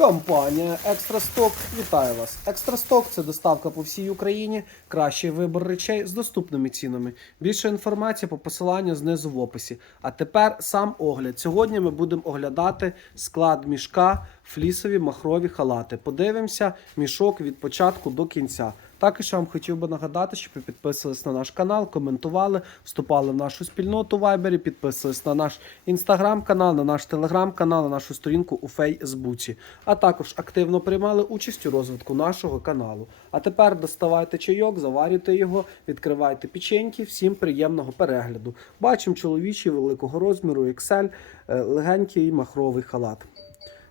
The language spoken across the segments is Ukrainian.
Компанія Екстрасток вітає вас. Екстрасток це доставка по всій Україні, кращий вибір речей з доступними цінами. Більше інформації по посиланню знизу в описі. А тепер сам огляд. Сьогодні ми будемо оглядати склад мішка, флісові махрові халати. Подивимося мішок від початку до кінця. Також я вам хотів би нагадати, щоб ви підписувались на наш канал, коментували, вступали в нашу спільноту в Вайбері, підписувались на наш інстаграм-канал, на наш телеграм-канал, на нашу сторінку у Фейсбуці. А також активно приймали участь у розвитку нашого каналу. А тепер доставайте чайок, заварюйте його, відкривайте печеньки. Всім приємного перегляду. Бачимо чоловічий великого розміру XL, е, легенький махровий халат.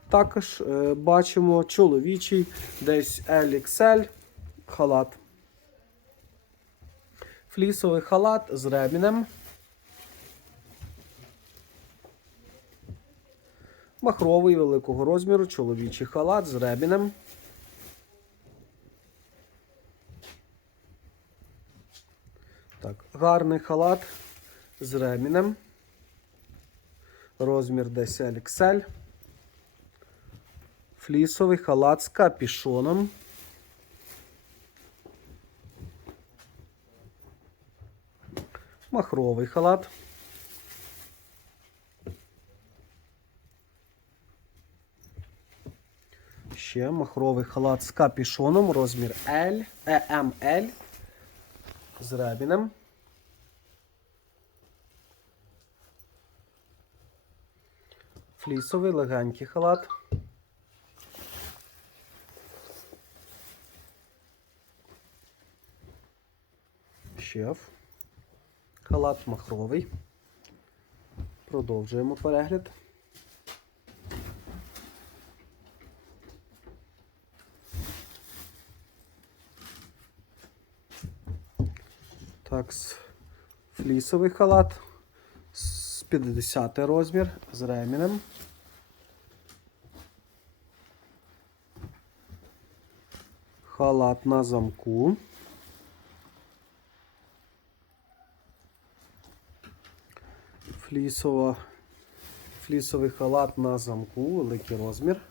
Також е, бачимо чоловічий десь LXL халат. Флісовий халат з ремінем. Махровий великого розміру чоловічий халат з ремінем. Так, гарний халат з ремінем. Розмір десь LXL. Флісовий халат з капішоном. Махровий халат. Ще махровий халат з капішоном, розмір L, EML з ребінем. Флісовий легенький халат. Шеф. Халат махровий. Продовжуємо перегляд. Так, флісовий халат з 50 розмір з ремінем. Халат на замку. Флісова, флісовий халат на замку, великий розмір.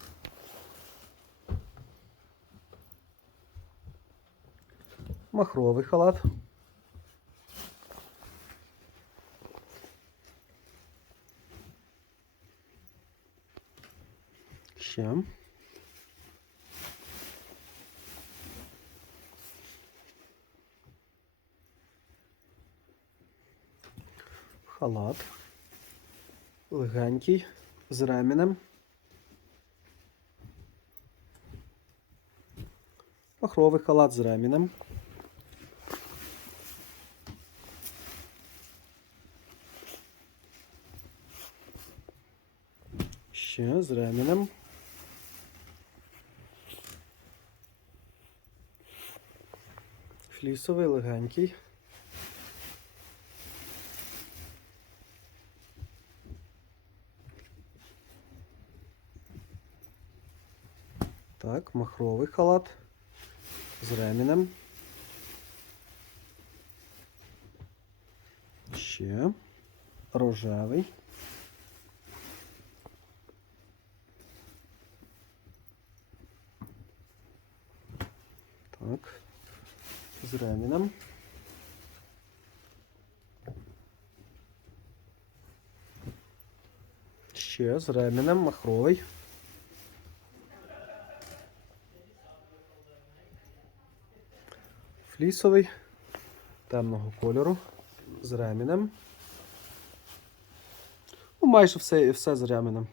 Махровий халат. Ще. Халат. Легенький, з ремінем. Махровий халат з ремінем. Ще з ремінем. Флісовий легенький. Так, махровий халат з ремінем. Ще рожевий. Так, з ремінем. Ще з ремінем махровий. Флісовий темного кольору з ремінем. Ну, майже все, все з ремінем.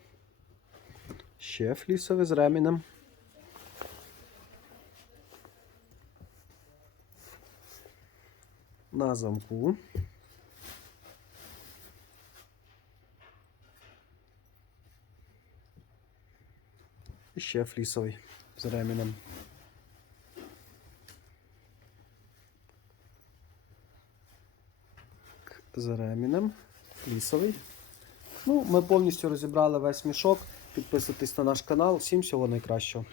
Ще флісовий з ремінем. На замку. І ще флісовий з ремінем. З ремінем. лісовий. Ну, ми повністю розібрали весь мішок. Підписуйтесь на наш канал. Всім всього найкращого.